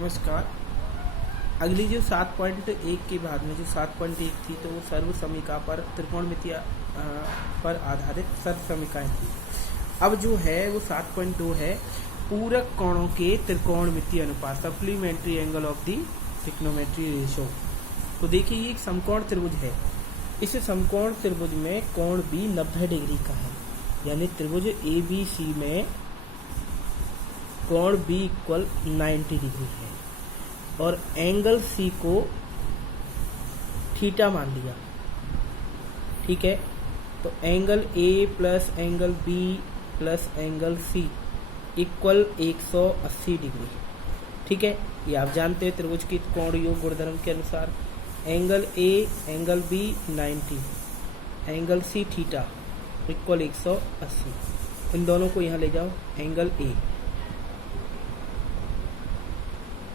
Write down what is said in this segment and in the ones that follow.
नमस्कार। अगली जो 7.1 के बाद में जो 7.1 थी तो वो सर्व समीका पर त्रिकोणमितीय पर आधारित सर्व समीकाएं थी। अब जो है वो 7.2 है पूरक कोणों के त्रिकोणमितीय अनुपात, supplementary angle of the trigonometry ratio. तो देखिए ये एक समकोण त्रिभुज है। इस समकोण त्रिभुज में कोण भी 90 डिग्री का है, यानी त्रिभुज ABC में कोण B इक्वल 90 डिग्री है और एंगल C को थीटा मान लिया। ठीक है, तो angle A plus angle B plus angle C equal 180 degree. ठीक है, ये आप जानते हैं त्रिभुज की कोण योग गुणधर्म के अनुसार angle A angle B 90, angle C theta equal 180। इन दोनों को यहाँ ले जाओ, angle A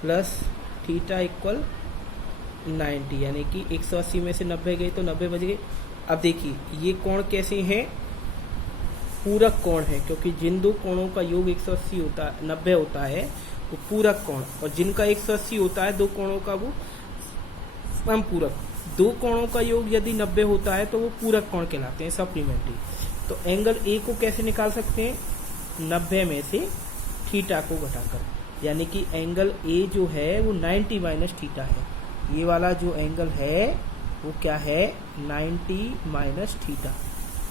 plus theta equal 90, यानी कि 180 में से 90 गए तो 90 बच गए। अब देखिए ये कोण कैसे हैं, पूरक कोण है, क्योंकि जिन दो कोणों का योग 180 होता है 90 होता है वो पूरक कोण, और जिनका 180 होता है दो कोणों का वो समपूरक। दो कोणों का योग यदि 90 होता है तो वो पूरक कोण कहलाते हैं, सप्लीमेंट्री। तो एंगल ए को कैसे निकाल सकते हैं, 90 में से थीटा को घटाकर, यानी कि एंगल ए जो है वो 90 माइनस थीटा है। ये वाला जो एंगल है वो क्या है, 90 माइनस थीटा।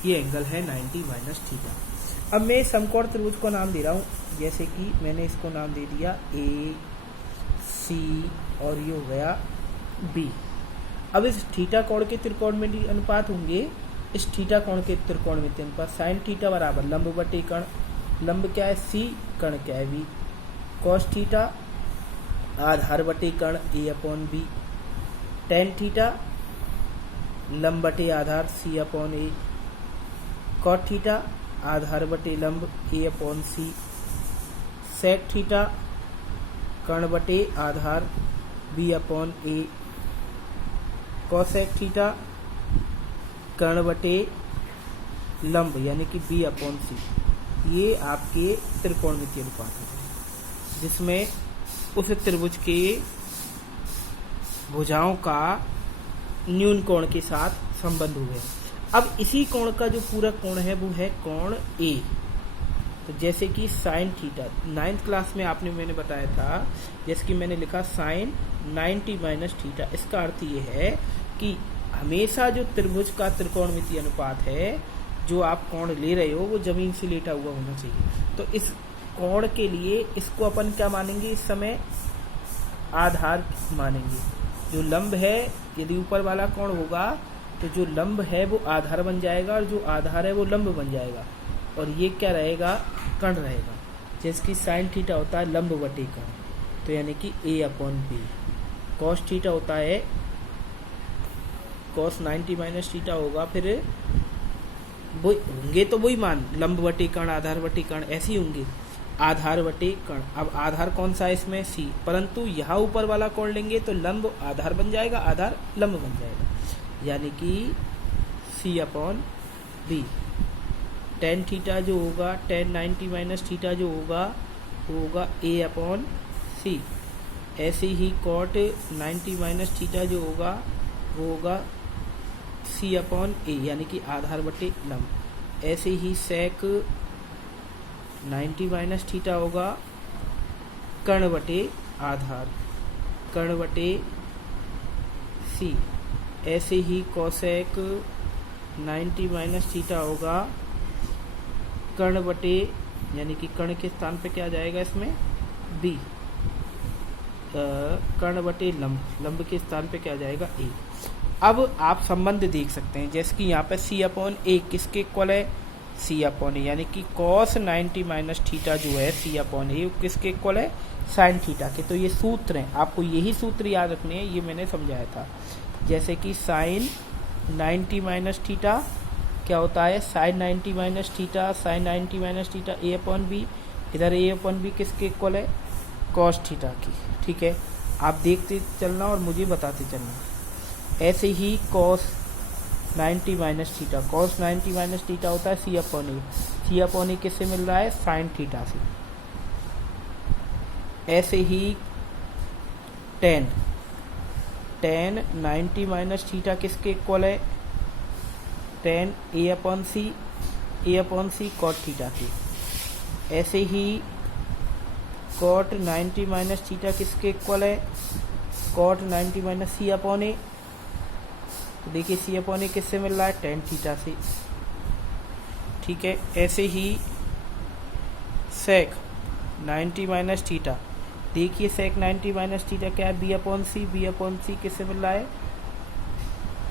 ये एंगल है 90 माइनस थीटा। अब मैं समकोण त्रिभुज को नाम दे रहा हूँ, जैसे कि मैंने इसको नाम दे दिया ए सी और ये हो गया बी। अब इस थीटा कोण के त्रिकोणमितीय अनुपात होंगे, इस थीटा कोण के त्रिकोणमितीय अनुपात साइन थीटा बराबर लंब बटे कण, लंब क्या है सी, कण क्या है बी, कॉस थीटा आधार बटे कण ए अपॉन बी, टेन थीटा लंब बटे आधार सी अपॉन ए, कॉट थीटा आधार बटे लंब ए अपॉन सी, सेक थीटा कण बटे आधार बी अपॉन ए, कॉसेक थीटा कण बटे लंब यानी कि बी अपॉन सी। ये आपके त्रिकोणमितीय अनुपात है जिसमें उस त्रिभुज के भुजाओं का न्यून कोण के साथ संबंध हो गया। अब इसी कोण का जो पूरक कोण है वो है कोण ए। तो जैसे कि साइन थीटा 9th क्लास में आपने मैंने बताया था, जैसे कि मैंने लिखा साइन 90 माइनस थीटा। इसका अर्थ ये है कि हमेशा जो त्रिभुज का त्रिकोणमितीय अनुपात है, जो आप कोण ले रहे हो वो जमीन से लेटा हुआ होना चाहिए। तो इस कोण के लिए इसको अपन क्या मानेंगे, इस समय आधार मानेंगे। जो लंब है, यदि ऊपर वाला कोण होगा तो जो लंब है वो आधार बन जाएगा और जो आधार है वो लंब बन जाएगा, और ये क्या रहेगा, कण रहेगा। जैसे कि साइन थीटा होता है लंब बटे कण, तो यानी कि ए अपॉन बी। कॉस थीटा होता है कॉस 90 माइनस थीटा होगा, फिर वो होंगे तो वही मान, लंब बटे कण आधार बटे कण ऐसे ही होंगे, आधार बटे कण। अब आधार कौन सा है इसमें, सी, परंतु यहाँ ऊपर वाला कोण लेंगे तो लंब आधार बन जाएगा, आधार लंब बन जाएगा, यानी कि सी अपॉन बी। टेन थीटा जो होगा, टेन 90 माइनस थीटा जो होगा वो होगा ए अपॉन सी। ऐसे ही कॉट 90 माइनस थीटा जो होगा वो होगा सी अपॉन ए, यानी कि आधार बटे लंब। ऐसे ही सेक 90 माइनस थीटा होगा कर्ण बटे आधार, कर्ण बटे सी। ऐसे ही कोसेक 90 माइनस थीटा होगा कर्ण बटे, यानी कि कर्ण के स्थान पे क्या जाएगा इसमें, बी, कर्ण बटे लंब, लंब के स्थान पे क्या जाएगा, ए। अब आप संबंध देख सकते हैं, जैसे कि यहाँ पे सी अपॉन ए किसके इक्वल है, सी अपॉन ए, यानी कि कॉस 90 माइनस थीटा जो है सी अपॉन ए किसके इक्वल है, साइन थीटा के। तो ये सूत्र हैं, आपको यही सूत्र याद रखने हैं, ये मैंने समझाया था। जैसे कि साइन 90 माइनस थीटा क्या होता है, sine 90 minus theta, sine 90 minus theta a upon b, इधर ए अपॉन बी किसके इक्वल है, कॉस थीटा की। ठीक है, आप देखते चलना और मुझे बताते चलना। ऐसे ही cos 90 minus theta, cos 90 minus theta होता है सी अपॉन ए, सी अपॉन ए किससे मिल रहा है, साइन थीटा से। ऐसे ही टेन 90 माइनस थीटा किसके इक्वल है? टेन ए अपॉन सी कॉट थीटा के। ऐसे ही कॉट 90 माइनस थीटा किसके इक्वल है? कॉट 90 माइनस सी अपॉन ए। तो देखिए सी अपॉन ए किससे मिल रहा है? टेन थीटा से। ठीक है, ऐसे ही सेक 90 माइनस थीटा, देखिए सेक 90 माइनस थीटा क्या है? बी अपॉन सी किससे मिल रहा है?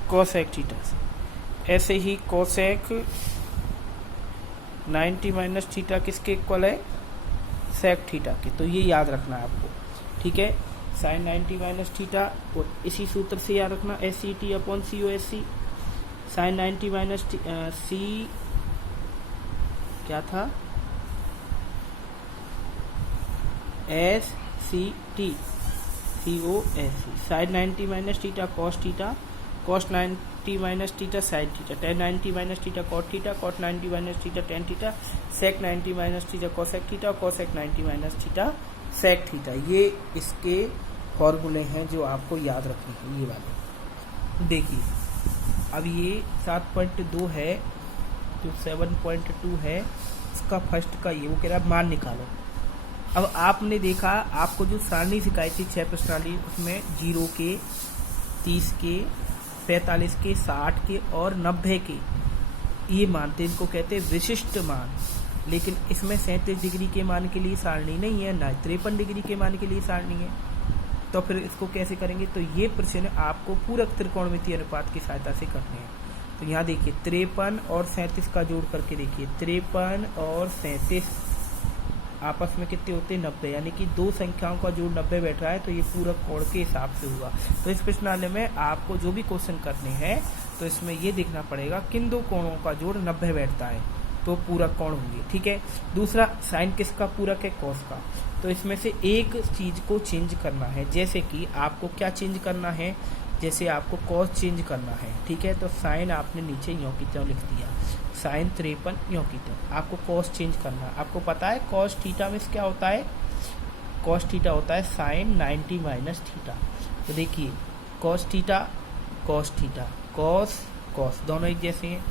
कोसेक थीटा से। ऐसे ही कोसेक 90 माइनस थीटा किसके इक्वल है? सेक थीटा के। तो ये याद रखना है आपको। ठीक है, साइन 90 माइनस थीटा, और इसी सूत्र से याद रखना S C T upon C O S C. Sine 90 minus c क्या था? S C T C O S C. Sine 90 minus theta cos theta, cos 90 minus theta sine theta, tan 90 minus theta cot theta, cot 90 minus theta tan theta, sec 90 minus theta cosec theta, cosec 90 minus theta sec theta. ये इसके फॉर्मूले हैं जो आपको याद रखने हैं, ये वाले। देखिए अब ये 7.2 है, जो 7.2 है इसका फर्स्ट का ये वो कह रहा है मान निकालो। अब आपने देखा, आपको जो सारणी सिखाई थी 6 प्रश्नावली, उसमें 0 के, 30 के, 45 के, 60 के और 90 के ये मानते, इनको कहते हैं विशिष्ट मान। लेकिन इसमें 37 डिग्री के मान के लिए सारणी नहीं है, ना 53 डिग्री के मान के लिए सारणी है। तो फिर इसको कैसे करेंगे? तो ये प्रश्न आपको पूरक त्रिकोणमितीय अनुपात की सहायता से करने हैं। तो यहाँ देखिए 53 और 37 का जोड़ करके देखिए, 53 और 37 आपस में कितने होते हैं? 90, यानी कि दो संख्याओं का जोड़ 90 बैठ रहा है, तो ये पूरक कोण के हिसाब से हुआ। तो इस प्रश्नावली में आपको जो भी क्वेश्चन करने हैं तो इसमें ये देखना पड़ेगा किन दो कोणों का जोड़ 90 बैठता है, तो पूरक कोण होंगे। ठीक है, दूसरा साइन किसका पूरक है? कॉस का। तो इसमें से एक चीज को चेंज करना है, जैसे कि आपको क्या चेंज करना है? जैसे आपको कॉस चेंज करना है। ठीक है, तो साइन आपने नीचे यों की तरह लिख दिया, साइन 53 यों की तरह। आपको कॉस चेंज करना है। आपको पता है कॉस थीटा में क्या होता है? कॉस थीटा होता है साइन 90 माइनस थीटा। तो देखिए cos theta cos theta, cos cos दोनों एक जैसे हैं,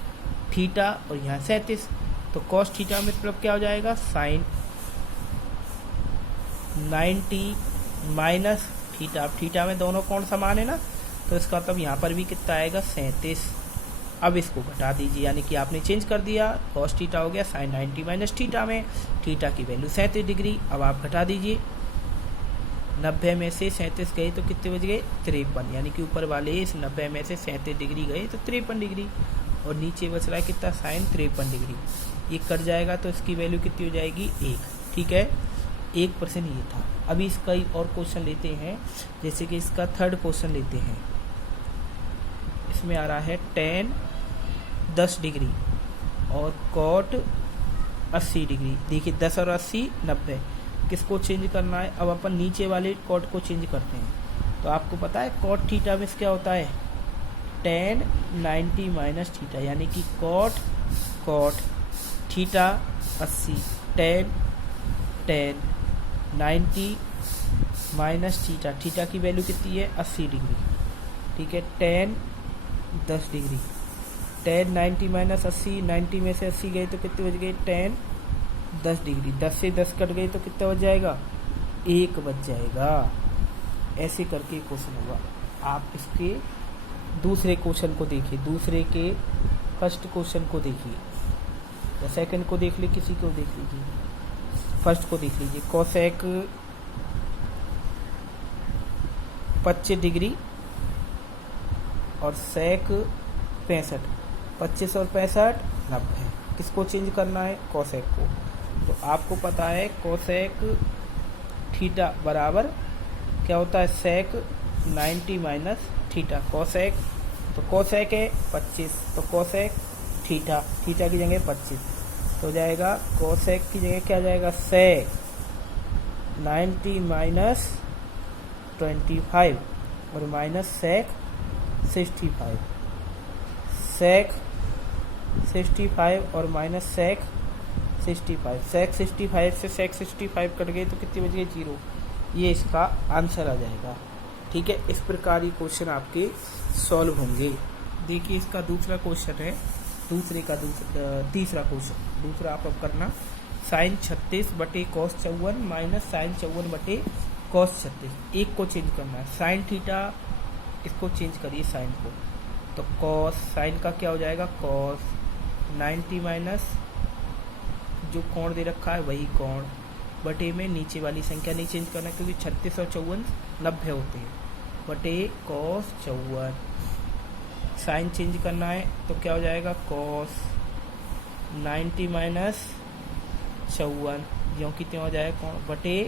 थीटा और यहाँ 37, तो कॉस थीटा में मतलब क्या हो जाएगा? Sine 90 minus theta. अब थीटा में दोनों कोण समान है ना, तो इसका मतलब यहाँ पर भी कितना आएगा? 37। अब इसको घटा दीजिए, यानी कि आपने चेंज कर दिया, कॉस थीटा हो गया साइन 90 माइनस थीटा में, थीटा की वैल्यू 37 डिग्री। अब आप घटा दीजिए, 90 में से 37 गए तो कितने बज गए? 53, यानी कि ऊपर वाले इस 90 में से 37 डिग्री गए तो 53 डिग्री, और नीचे बच रहा है कितना? Sign 53 degree. ये कट जाएगा तो इसकी वैल्यू कितनी हो जाएगी? 1। ठीक है, 1% ये था। अभी इसका और क्वेश्चन लेते हैं, जैसे कि इसका थर्ड क्वेश्चन लेते हैं। इसमें आ रहा है टेन 10 डिग्री और कॉट 80 डिग्री। देखिए 10 और 80 90, किसको चेंज करना है? अब अपन नीचे वाले कॉट को चेंज करते हैं। तो आपको पता है कॉट थीटा में क्या होता है? टेन 90 माइनस थीटा, यानी कि cot cot theta 80, tan 90 minus theta, theta की वैल्यू कितनी है? 80 डिग्री। ठीक है, टेन 10 डिग्री, टेन 90 माइनस 80, 90 में से 80 गए तो कितने बच गए? टेन 10 डिग्री, 10 से 10 कट गए तो कितना बच जाएगा? 1 बच जाएगा। ऐसे करके क्वेश्चन होगा। आप इसके दूसरे क्वेश्चन को देखिए, दूसरे के फर्स्ट क्वेश्चन को देखिए, या सेकंड को देख ली, किसी को देख लीजिए, फर्स्ट को देख लीजिए। कोसेक 25 डिग्री और सेक 65, 25 और 65 90। किसको चेंज करना है? कोसेक को। तो आपको पता है कोसेक थीटा बराबर क्या होता है? सेक 90 माइनस थीटा। कोसेक, तो कोसेक है 25, तो कोसेक थीटा, थीटा की जगह 25, तो हो जाएगा कोसेक की जगह क्या जाएगा? सेक 90 माइनस 25 और माइनस सेक 65, सेक 65 और माइनस सेक 65, सेक 65 से सेक 65 कट गए तो कितने बच गए? 0। ये इसका आंसर आ जाएगा। ठीक है, इस प्रकार ये क्वेश्चन आपके सॉल्व होंगे। देखिए इसका दूसरा क्वेश्चन है, तीसरा क्वेश्चन दूसरा आप अब करना। साइन 36 बटे कॉस 54 माइनस साइन 54 बटे कॉस 36। एक को चेंज करना है, साइन थीटा, इसको चेंज करिए साइन को, तो कॉस साइन का क्या हो जाएगा, कॉस 90 माइनस जो कोण दे रखा है वही कोण बटे में नीचे वाली संख्या नहीं चेंज करना क्योंकि 36 और 54 90 होते हैं, बटे कॉस 54। साइन चेंज करना है तो क्या हो जाएगा, कॉस 90 माइनस 54 जो कितने हो जाएगा कोण बटे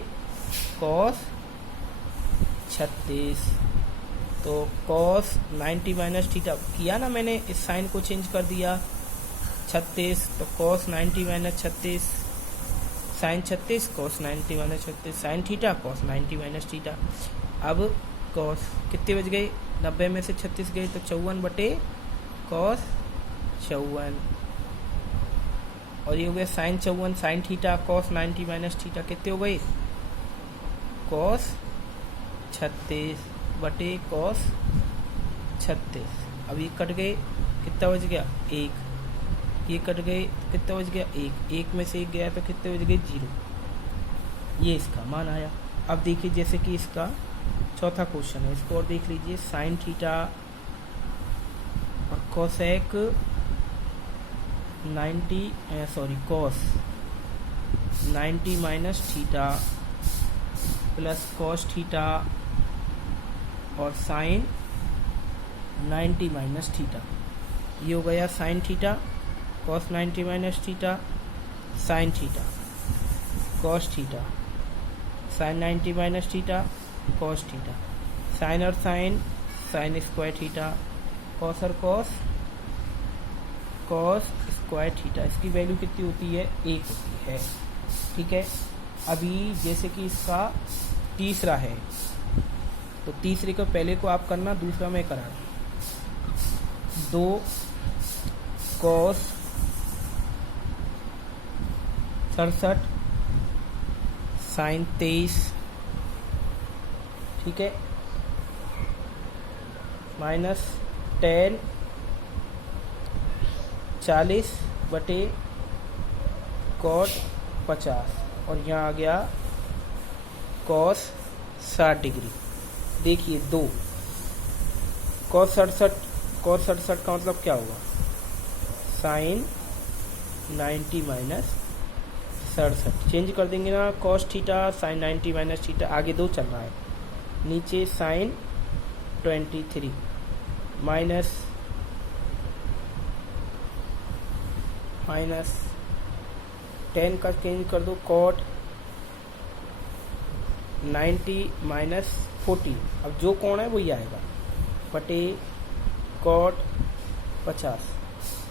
कॉस 36। तो कॉस 90 माइनस थीटा किया ना मैंने, इस साइन को चेंज कर दिया 36, तो cos 90 minus 36 sine 36 cos 90 minus 36 sine theta cos 90 minus theta. अब कॉस कितने बज गए, 90 में से 36 गए तो 54 बटे कॉस 54, और ये हो गया sine 54 sine theta cos 90 minus theta कितने हो गए, कॉस 36 बटे कॉस 36। अब ये कट गए, कितना बच गया 1, ये कट गए कितना बच गया 1, 1 में से 1 गया तो कितने बच गए 0। ये इसका मान आया। अब देखिए जैसे कि इसका चौथा क्वेश्चन है, इसको और देख लीजिए। साइन थीटा और cosec cos 90 minus theta plus cos theta और साइन 90 माइनस थीटा। ये हो गया sine theta cos 90 minus theta sine theta cos theta sine 90 minus theta cos theta, sine और sine sine square theta, cos और cos cos square theta. इसकी value कितनी होती है, 1 होती है। ठीक है, अभी जैसे कि इसका तीसरा है तो तीसरे को पहले को आप करना, दूसरा मैं करा 2 कॉस 67 साइन 23, ठीक है, माइनस 10 40 बटे कॉट 50, और यहाँ आ गया कॉस 60 डिग्री। देखिए 2 कॉस 67 का मतलब क्या होगा, साइन 90 माइनस 67 चेंज कर देंगे ना, cos theta sine 90 minus theta, आगे 2 चल रहा है, नीचे साइन 23 माइनस 10 का चेंज कर दो, कॉट 90 माइनस 40, अब जो कोण है वही आएगा, बटे कॉट 50,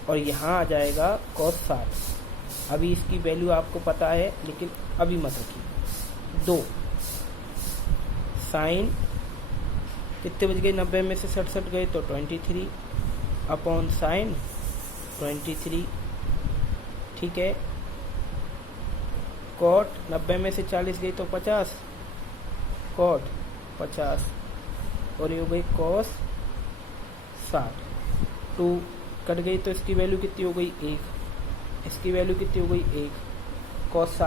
और यहाँ आ जाएगा कॉस 60। अभी इसकी वैल्यू आपको पता है लेकिन अभी मत रखिए। 2 साइन कितने बज गए, 90 में से 67 गए तो 23 अपॉन साइन 23, ठीक है, कॉट 90 में से 40 गई तो 50 कॉट 50, और ये हो गई कॉस 60। 2 कट गई तो इसकी वैल्यू कितनी हो गई 1, इसकी वैल्यू कितनी हो गई 1, कॉस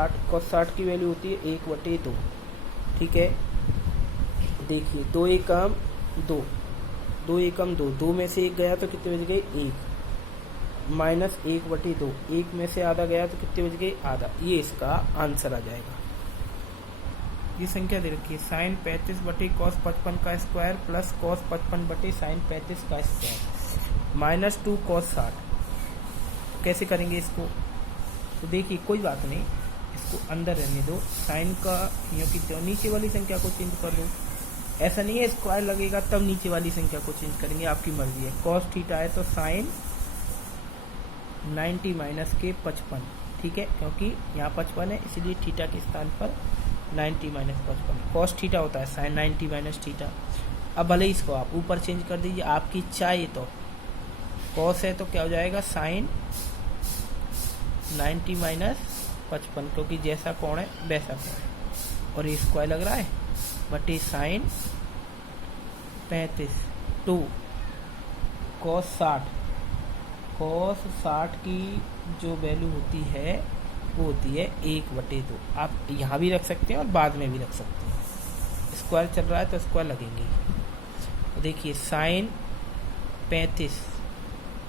60 की वैल्यू होती है 1/2, ठीक है। देखिए 2 एकम 2, 2 एकम 2, 2 में से 1 गया तो कितने बज गए 1, माइनस 1/2, 1 में से आधा गया तो कितने बज गए आधा। ये इसका आंसर आ जाएगा। ये संख्या दे रखी है, साइन 35 बटे कॉस 55 का स्क्वायर प्लस कॉस 55 बटे साइन 35 का स्क्वायर माइनस 2 कॉस 60। कैसे करेंगे इसको, तो देखिए कोई बात नहीं, इसको अंदर रहने दो, साइन का क्योंकि नीचे वाली संख्या को चेंज कर दो, ऐसा नहीं है स्क्वायर लगेगा तब नीचे वाली संख्या को चेंज करेंगे, आपकी मर्जी है। कॉस थीटा है तो साइन 90 माइनस के 55, ठीक है, क्योंकि यहाँ 55 है इसलिए थीटा के स्थान पर 90 माइनस 55, कॉस थीटा होता है साइन 90 माइनस थीटा। अब भले इसको आप ऊपर चेंज कर दीजिए, आपकी इच्छा है, तो कॉस है तो क्या हो जाएगा साइन 90 माइनस 55, क्योंकि जैसा कोण है वैसा कोण है, और ये स्क्वायर लग रहा है, बटे साइन 35 टू cos 60 की जो वैल्यू होती है वो होती है 1/2। आप यहाँ भी रख सकते हैं और बाद में भी रख सकते हैं। स्क्वायर चल रहा है तो स्क्वायर लगेंगे। देखिए साइन 35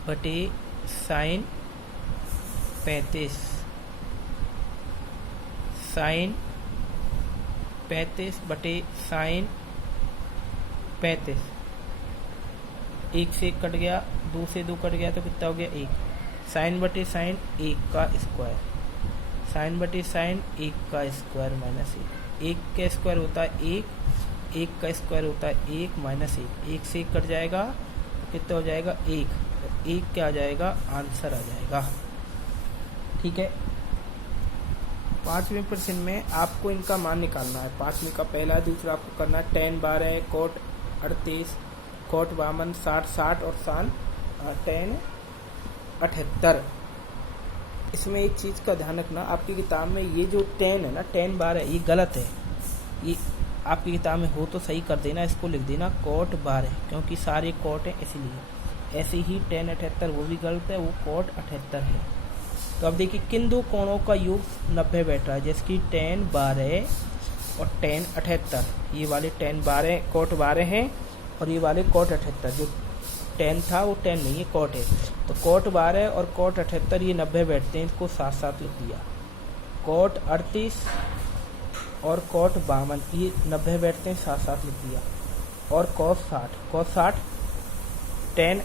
बटे साइन 35, साइन 35 बटे साइन 35। 1 से 1 कट गया, 2 से 2 कट गया तो कितना हो गया 1। साइन बटे साइन 1 का स्क्वायर, साइन बटे साइन 1 का स्क्वायर माइनस 1 का स्क्वायर होता है 1 का स्क्वायर होता है 1 माइनस 1 से 1 कट जाएगा तो कितना हो जाएगा 1 क्या आ जाएगा, आंसर आ जाएगा। ठीक है, 5वें प्रश्न में आपको इनका मान निकालना है। 5वें का पहला, दूसरा आपको करना है tan 12 कोट 38 कोट 52 60 और सान tan 78। इसमें एक चीज़ का ध्यान रखना, आपकी किताब में ये जो tan है ना, tan 12 ये गलत है। ये आपकी किताब में हो तो सही कर देना, इसको लिख देना कोट 12 क्योंकि सारे कोट हैं इसलिए। ऐसे ही tan 78 वो भी गलत है, वो कोट 78 है। तो अब देखिए किन दो कोणों का योग 90 बैठ रहा है, जैसे कि tan 12 और tan 78। ये वाले tan 12 कोट 12 हैं और ये वाले कोट 78। जो tan था वो tan नहीं है, कोट है। तो कोट 12 और कोट 78 ये 90 बैठते हैं, इसको साथ साथ लिख दिया। कोट 38 और कोट 52 ये 90 बैठते हैं, साथ साथ लिख दिया। और कोस 60 tan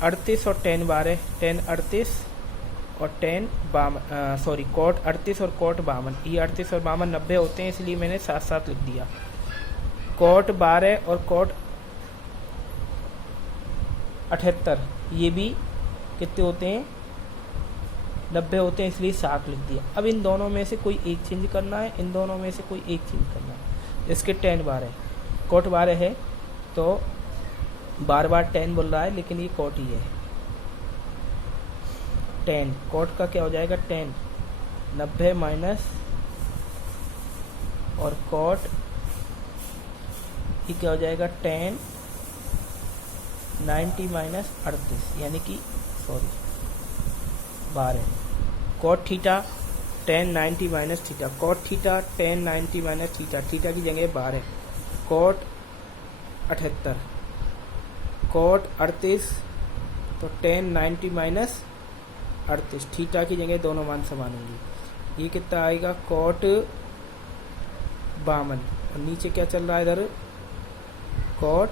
38 और tan 12 tan 38 और tan 52 सॉरी कोट 38 और कोट 52 ये 38 और 52 90 होते हैं, इसलिए मैंने साथ साथ लिख दिया। कोट 12 और कोट 78 ये भी कितने होते हैं, 90 होते हैं, इसलिए 60 लिख दिया। अब इन दोनों में से कोई एक चेंज करना है, इन दोनों में से कोई एक चेंज करना है। इसके tan 12 कोट 12 है तो बार बार tan बोल रहा है लेकिन ये कोट ही है। tan कोट का क्या हो जाएगा, tan 90 माइनस और कोट ये क्या हो जाएगा, tan 90 माइनस 38 यानी कि sorry 12। Cot theta tan 90 minus theta, cot theta tan 90 minus theta, theta की जगह 12। कोट 78 कोट 38 तो tan 90 माइनस 38, थीटा की जगह दोनों मान समान होंगे। ये कितना आएगा, कोट 52 और नीचे क्या चल रहा है इधर, कोट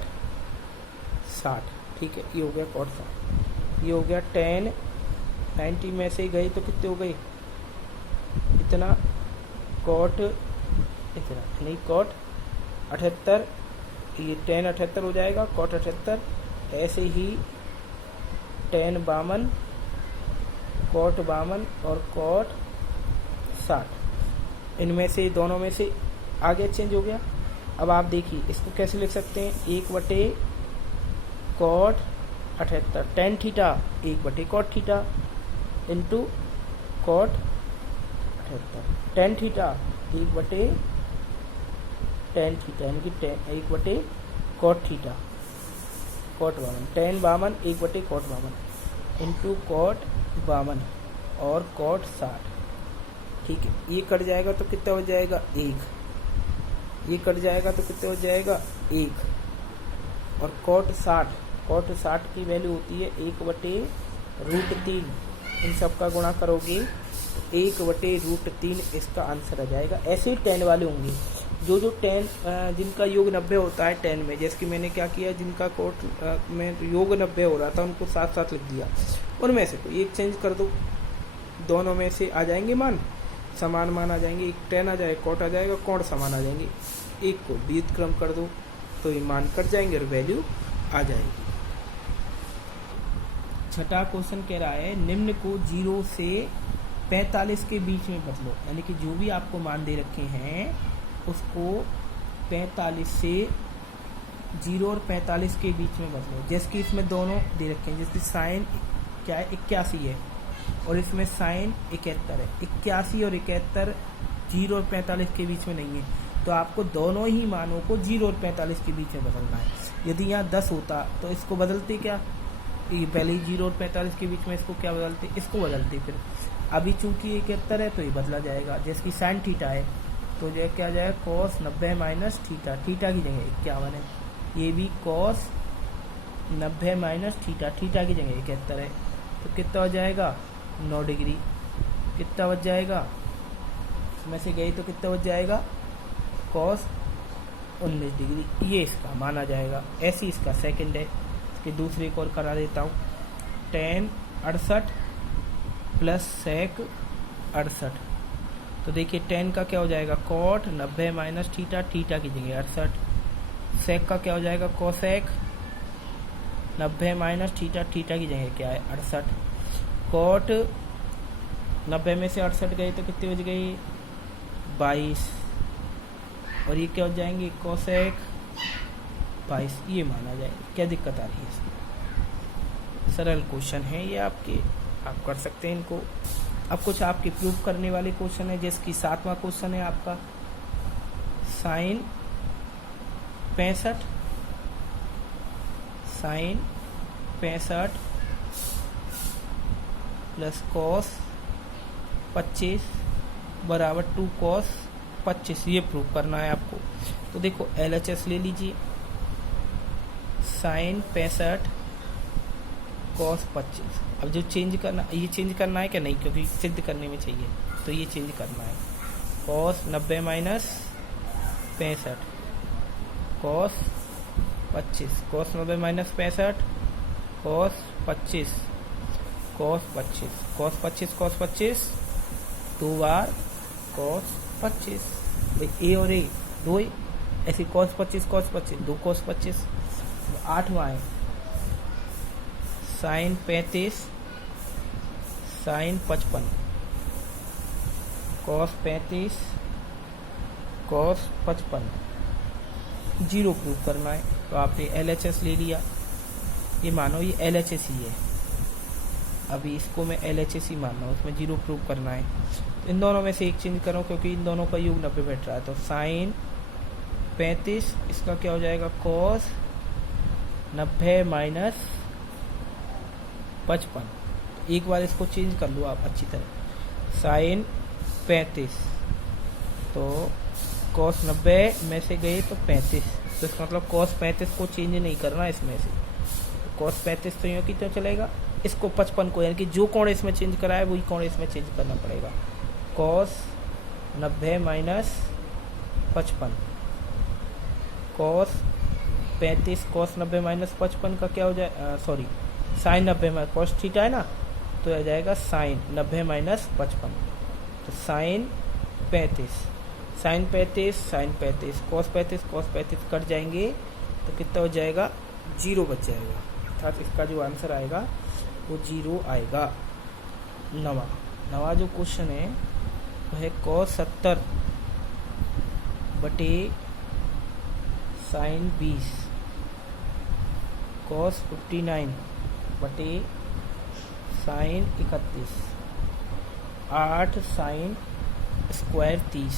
60। ठीक है, ये हो गया कोट 60। ये हो गया tan 90 में से गई तो कितने हो गई, इतना कोट इतना नहीं, कोट 78 ये tan 78 हो जाएगा, कोट 78। ऐसे ही tan 52 कोट 52 और कोट 60 इनमें से दोनों में से आगे चेंज हो गया। अब आप देखिए इसको कैसे लिख सकते हैं, 1/कोट 78 tan थीटा 1/कोट theta into cot 78 tan theta 1/tan theta यानी कि 1/कोट थीटा कोट 52 tan 52 1/कोट 52 इंटू कोट 52 और कोट 60। ठीक है, ये कट जाएगा तो कितना हो जाएगा 1, ये कट जाएगा तो कितना हो जाएगा 1। और कोट 60 की वैल्यू होती है 1/√3। इन सब का गुणा करोगे तो 1/√3 इसका आंसर आ जाएगा। ऐसे ही tan वाले होंगे जो tan जिनका योग 90 होता है tan में, जैसे कि मैंने क्या किया, जिनका कोट में योग 90 हो रहा था उनको साथ साथ लिख दिया। उनमें से कोई एक चेंज कर दो, दोनों में से आ जाएंगे मान, समान मान आ जाएंगे। एक tan आ जाएगा, कोट आ जाएगा, कोण समान आ जाएंगे। एक को बीत क्रम कर दो तो ये मान कट जाएंगे और वैल्यू आ जाएगी। छठा क्वेश्चन कह रहा है निम्न को 0 से 45 के बीच में बदलो, यानी कि जो भी आपको मान दे रखे हैं उसको 45 से 0 और 45 के बीच में बदलो। जैसे कि इसमें दोनों दे रखे हैं, जैसे साइन क्या है 81 है और इसमें साइन 71 है। 81 और 71 0 और 45 के बीच में नहीं है। तो आपको दोनों ही मानों को 0 और 45 के बीच में बदलना है। यदि यहाँ 10 होता तो इसको बदलते क्या, ये पहले ही 0 और 45 के बीच में इसको क्या बदलते, इसको बदलते। फिर अभी चूंकि 71 है तो ये बदला जाएगा, जैसे कि साइन थीटा है तो जो है क्या जाएगा cos 90 माइनस थीटा, थीटा की जगह 51 है। ये भी cos 90 माइनस थीटा, थीटा की जगह 71 है, तो कितना हो जाएगा 9 डिग्री। कितना बच जाएगा, इसमें से गई तो कितना बच जाएगा cos 19 डिग्री, ये इसका माना जाएगा। ऐसे इसका सेकंड है। इसके दूसरे को और करा देता हूँ, tan 68 प्लस sec 68। तो देखिए tan का क्या हो जाएगा cot 90 माइनस थीटा, थीटा की जगह 68। sec का क्या हो जाएगा cosec 90 माइनस थीटा, थीटा की जगह क्या है 68। cot 90 में से 68 गए तो कितने बच गई 22, और ये क्या हो जाएंगे cosec 22, ये माना जाएगा। क्या दिक्कत आ रही है इसमें, सरल क्वेश्चन है ये आपके, आप कर सकते हैं इनको। अब कुछ आपके प्रूव करने वाले क्वेश्चन है, जैसे कि 7वां क्वेश्चन है आपका साइन 65 प्लस cos 25 बराबर 2 cos 25, ये प्रूव करना है आपको। तो देखो LHS ले लीजिए, साइन 65 cos 25। अब जो चेंज करना, ये चेंज करना है क्या, नहीं, क्योंकि सिद्ध करने में चाहिए तो ये चेंज करना है। cos 90 minus 65 cos 25, cos 90 minus 65 cos 25, cos 25, cos 25, cos 25 2 बार cos 25, भाई ए और ए दो ही, ऐसे cos 25 cos 25 2 cos 25। 8वां है sine 35 sine 55 cos 35 cos 55, 0 prove करना है। तो आपने LHS ले लिया, ये मानो ये LHS ही है, अभी इसको मैं LHS ही मान रहा हूँ, उसमें 0 प्रूव करना है। तो इन दोनों में से एक चेंज करो, क्योंकि इन दोनों का योग 90 बैठ रहा है। तो साइन 35 इसका क्या हो जाएगा cos 90 माइनस 55। एक बार इसको चेंज कर लो आप अच्छी तरह, साइन 35 तो cos 90 में से गए तो 35, तो इसका मतलब cos 35 को चेंज नहीं करना इसमें से, तो cos 35 तो यूँ कि तो चलेगा, इसको 55 को, यानी कि जो कोण इसमें चेंज करा है वही कोण इसमें चेंज करना पड़ेगा। cos 90 minus 55 cos 35 cos 90 minus 55 का क्या हो जाए, सॉरी साइन 90 में cos थीटा है ना, तो आ जाएगा साइन 90 माइनस 55, तो sine 35 sine 35 sine 35 cos 35 cut जाएंगे तो कितना हो जाएगा 0 बच जाएगा, अर्थात इसका जो आंसर आएगा वो 0 आएगा। नवा जो क्वेश्चन है वह है cos 70 बटे साइन 20 cos 59 बटे साइन 31 8 साइन स्क्वायर 30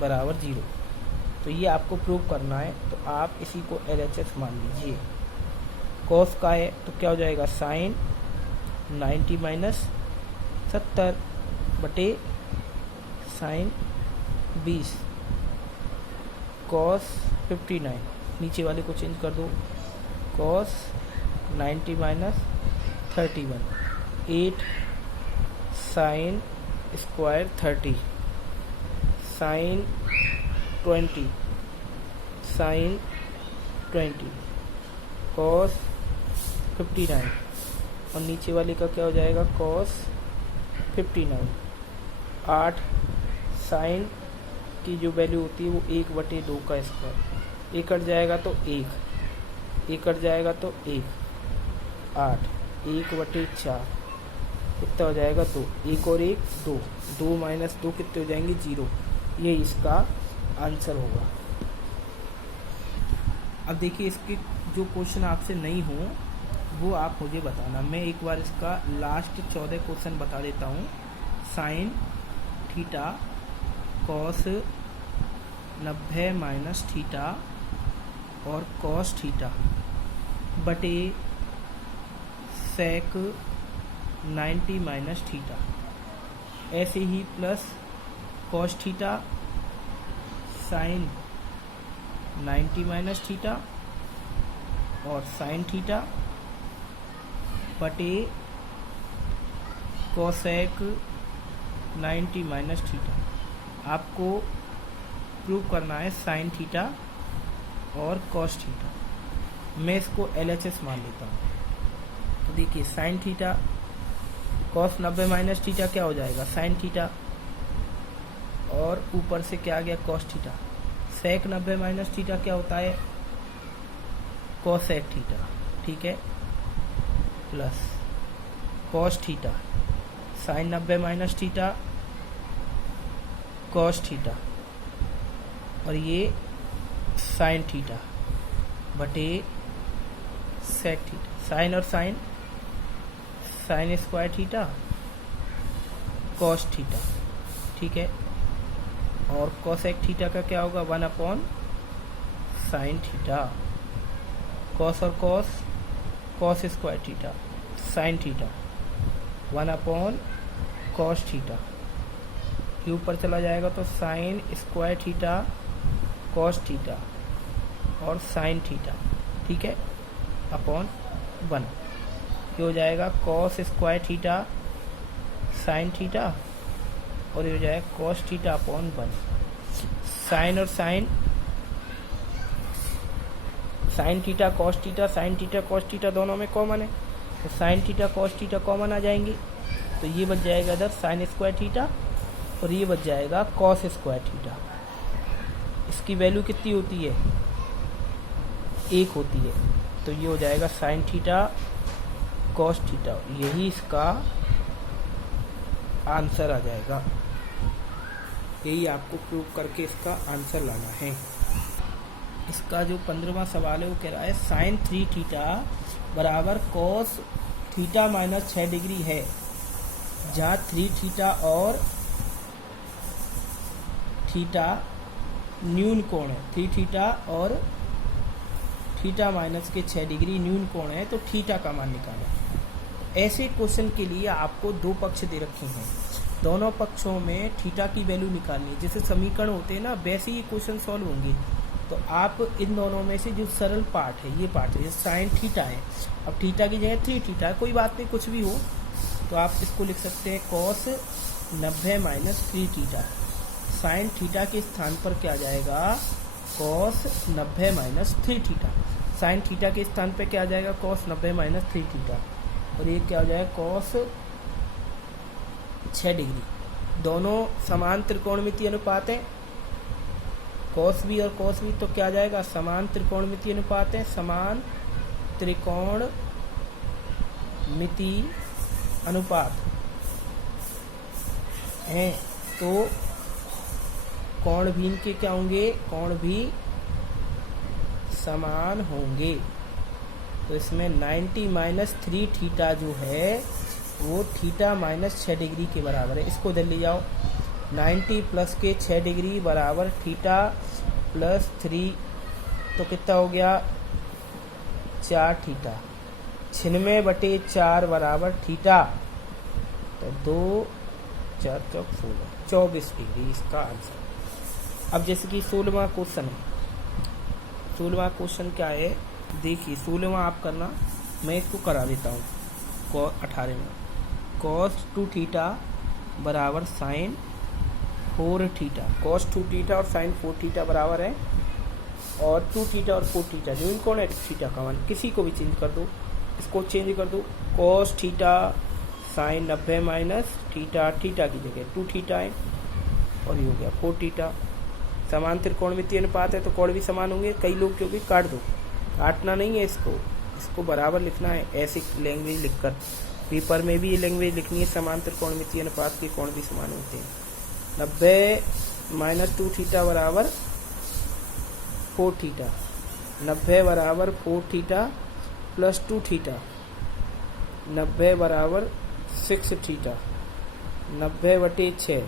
बराबर 0। तो ये आपको प्रूव करना है, तो आप इसी को LHS मान लीजिए। cos का है तो क्या हो जाएगा साइन 90 माइनस 70 बटे साइन 20 cos 59, नीचे वाले को चेंज कर दो, cos 90 minus 31 8 sine square 30 sine 20 sine 20 cos 59, और नीचे वाले का क्या हो जाएगा cos 59 8 साइन की जो वैल्यू होती है वो 1/2 का स्क्वायर, एक कट जाएगा तो 1 कट जाएगा तो 1 8 1/4 कितना हो जाएगा 2, 1 और 1 2, 2 माइनस 2 कितने हो जाएंगे 0, ये इसका आंसर होगा। अब देखिए इसके जो क्वेश्चन आपसे नहीं हो वो आप मुझे बताना, मैं एक बार इसका लास्ट 14 क्वेश्चन बता देता हूँ। Sine theta cos 90 minus theta और कॉस थीटा बटे सेक 90 माइनस थीटा, ऐसे ही plus cos theta sine 90 minus theta और साइन थीटा बटे कोसेक 90 माइनस थीटा। आपको प्रूव करना है साइन थीटा और कॉस थीटा। मैं इसको LHS मान लेता हूँ। तो देखिए sine theta cos 90 minus theta क्या हो जाएगा, साइन थीटा, और ऊपर से क्या आ गया, cos theta. Sec 90 minus theta क्या होता है, कोसेक थीटा, ठीक है, plus cos theta sine 90 minus theta cos theta, और ये साइन थीटा बटे सेक थीटा। साइन और sine, sine square theta cos theta, ठीक है, और कोसेक थीटा का क्या होगा, 1 साइन थीटा। कॉस और cos, cos square theta sine theta 1 cos theta, ये ऊपर चला जाएगा तो sine square theta cos theta और साइन थीटा, ठीक है, अपॉन 1। ये हो जाएगा cos square theta sine theta, और ये हो जाएगा कॉस थीटा अपॉन 1। साइन और sine, sine theta cos theta, sine theta cos theta दोनों में कॉमन है, तो sine theta cos theta common आ जाएंगे, तो ये बच जाएगा इधर साइन स्क्वायर थीटा और ये बच जाएगा कॉस स्क्वायर थीटा। इसकी वैल्यू कितनी होती है, 1 होती है, तो ये हो जाएगा साइन थीटा कॉस थीटा, यही इसका आंसर आ जाएगा। यही आपको प्रूव करके इसका आंसर लाना है। इसका जो 15वां सवाल है वो कह रहा है साइन 3 थीटा बराबर कॉस थीटा माइनस 6 डिग्री है, जहाँ 3 थीटा और थीटा न्यून कोण है। 3 थीटा और थीटा माइनस के 6 डिग्री न्यून कोण है, तो थीटा का मान निकालें। ऐसे क्वेश्चन के लिए आपको 2 पक्ष दे रखे हैं, दोनों पक्षों में थीटा की वैल्यू निकालनी है। जैसे समीकरण होते हैं ना, वैसे ही क्वेश्चन सॉल्व होंगे। तो आप इन दोनों में से जो सरल पार्ट है, ये पार्ट है, साइन थीटा है, अब थीटा की जगह 3 थीटा है, कोई बात नहीं, कुछ भी हो, तो आप इसको लिख सकते हैं cos 90 minus 3 theta. Sine theta के स्थान पर क्या आ जाएगा, cos 90 minus 3 theta. Sine theta के स्थान पर क्या आ जाएगा, कॉस 90 माइनस 3 थीटा, और ये क्या हो जाएगा, कॉस 6 डिग्री। दोनों समान त्रिकोणमितीय अनुपात है, कॉस बी और कॉस बी, तो क्या आ जाएगा, समान त्रिकोणमितीय अनुपात है, समान त्रिकोणमितीय अनुपात है, तो कोण भी इनके क्या होंगे, कोण भी समान होंगे। तो इसमें 90 माइनस 3 थीटा जो है वो थीटा माइनस 6 डिग्री के बराबर है। इसको इधर ले जाओ, 90 प्लस के 6 डिग्री बराबर थीटा प्लस 3, तो कितना हो गया, 4 थीटा। 96/4 बराबर थीटा, तो 2 4 चौक 16, 24 डिग्री इसका आंसर। अब जैसे कि 16वां क्वेश्चन है, 16वां क्वेश्चन क्या है, देखिए 16वां आप करना, मैं इसको करा देता हूँ। 18 में कॉस 2 थीटा बराबर साइन 4 थीटा, कॉस 2 थीटा और साइन 4 थीटा बराबर है, और 2 थीटा और 4 थीटा जो इनको है थीटा का मान, किसी को भी चेंज कर दो, इसको चेंज कर दो, cos theta sine 90 minus theta, theta की जगह 2 थीटा है, और ये हो गया 4 थीटा। समान त्रिकोणमितीय अनुपात है तो कोण भी समान होंगे, कई लोग क्योंकि काट दो, काटना नहीं है इसको बराबर लिखना है, ऐसी लैंग्वेज लिखकर। पेपर में भी ये लैंग्वेज लिखनी है, समान त्रिकोणमितीय अनुपात के कोण भी समान होते हैं। 90 माइनस 2 थीटा बराबर 4 थीटा, 90 बराबर 4 थीटा प्लस 2 थीटा, 90 बराबर 6 थीटा, 90/6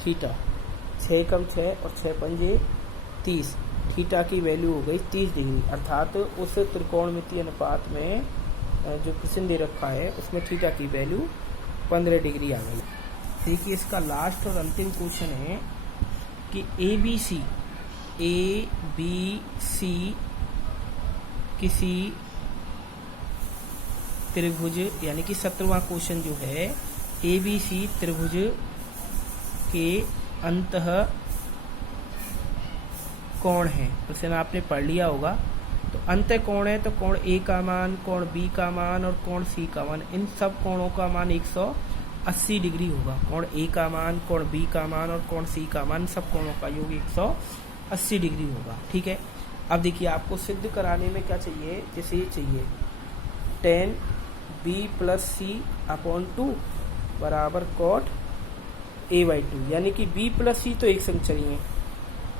थीटा, 6 कम 6 और 6 पंजे 30, थीटा की वैल्यू हो गई 30 डिग्री, अर्थात उस त्रिकोणमितीय अनुपात में जो क्वेश्चन दे रखा है उसमें थीटा की वैल्यू 15 डिग्री आ गई। देखिए इसका लास्ट और अंतिम क्वेश्चन है कि ए बी सी किसी त्रिभुज, यानी कि 17वां क्वेश्चन जो है ए बी सी त्रिभुज के अंतः कोण है। क्वेश्चन आपने पढ़ लिया होगा। तो अंत कोण है तो कोण ए का मान, कोण बी का मान और कोण सी का मान, इन सब कोणों का मान 180 डिग्री होगा। कोण ए का मान, कोण बी का मान और कोण सी का मान, सब कोणों का योग 180 डिग्री होगा। ठीक है। अब देखिए आपको सिद्ध कराने में क्या चाहिए, जैसे ये चाहिए tan b प्लस सी अपॉन 2 बराबर cot a/2, यानी कि b प्लस सी तो एक संग चाहिए,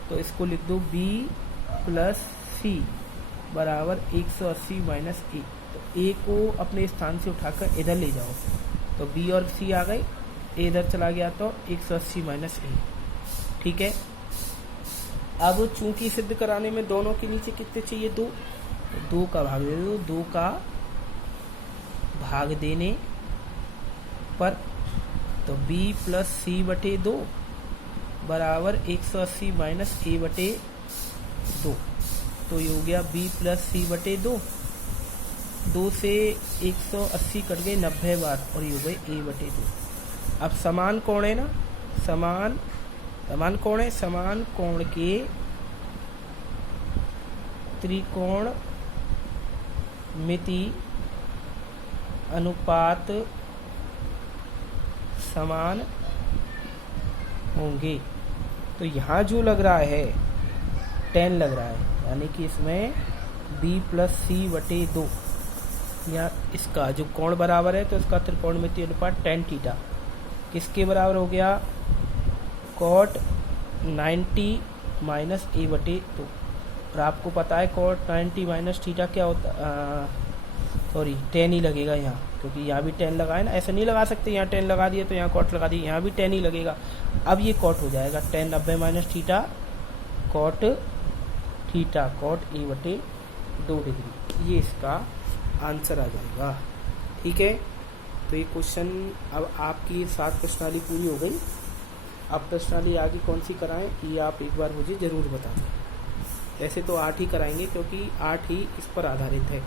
तो इसको लिख दो b प्लस सी बराबर 180 माइनस ए। तो a को अपने स्थान से उठाकर इधर ले जाओ, तो b और c आ गए, a इधर चला गया तो 180 माइनस ए। ठीक है। अब चूंकि सिद्ध कराने में दोनों के नीचे कितने चाहिए, 2, तो 2 का भाग दे दो। 2 का भाग देने पर तो b प्लस सी बटे 2 बराबर 180 माइनस ए बटे 2, तो ये हो गया b प्लस सी बटे 2। 2 से 180 कट गए 90 बार और ये हो गए a बटे 2। अब समान कोण है ना, समान कोण है, समान कोण के त्रिकोण मिति अनुपात समान होंगे। तो यहाँ जो लग रहा है tan लग रहा है, यानी कि इसमें b प्लस सी बटे 2, या इसका जो कोण बराबर है तो इसका त्रिकोणमितीय अनुपात tan थीटा किसके बराबर हो गया, cot 90 माइनस ए बटे 2। और आपको पता है cot 90 माइनस थीटा क्या होता, सॉरी tan ही लगेगा यहाँ, क्योंकि यहाँ भी tan लगा है ना, ऐसा नहीं लगा सकते, यहाँ tan लगा दिए तो यहाँ cot लगा दिए, यहाँ भी tan ही लगेगा। अब ये cot हो जाएगा tan 90 minus theta cot theta cot ए बटे 2 डिग्री, ये इसका आंसर आ जाएगा। ठीक है। तो ये क्वेश्चन, अब आपकी 7 प्रश्नावली पूरी हो गई। अब प्रश्नावली आगे कौन सी कराएं ये आप एक बार मुझे ज़रूर बता दें। वैसे तो 8 ही कराएंगे क्योंकि 8 ही इस पर आधारित है।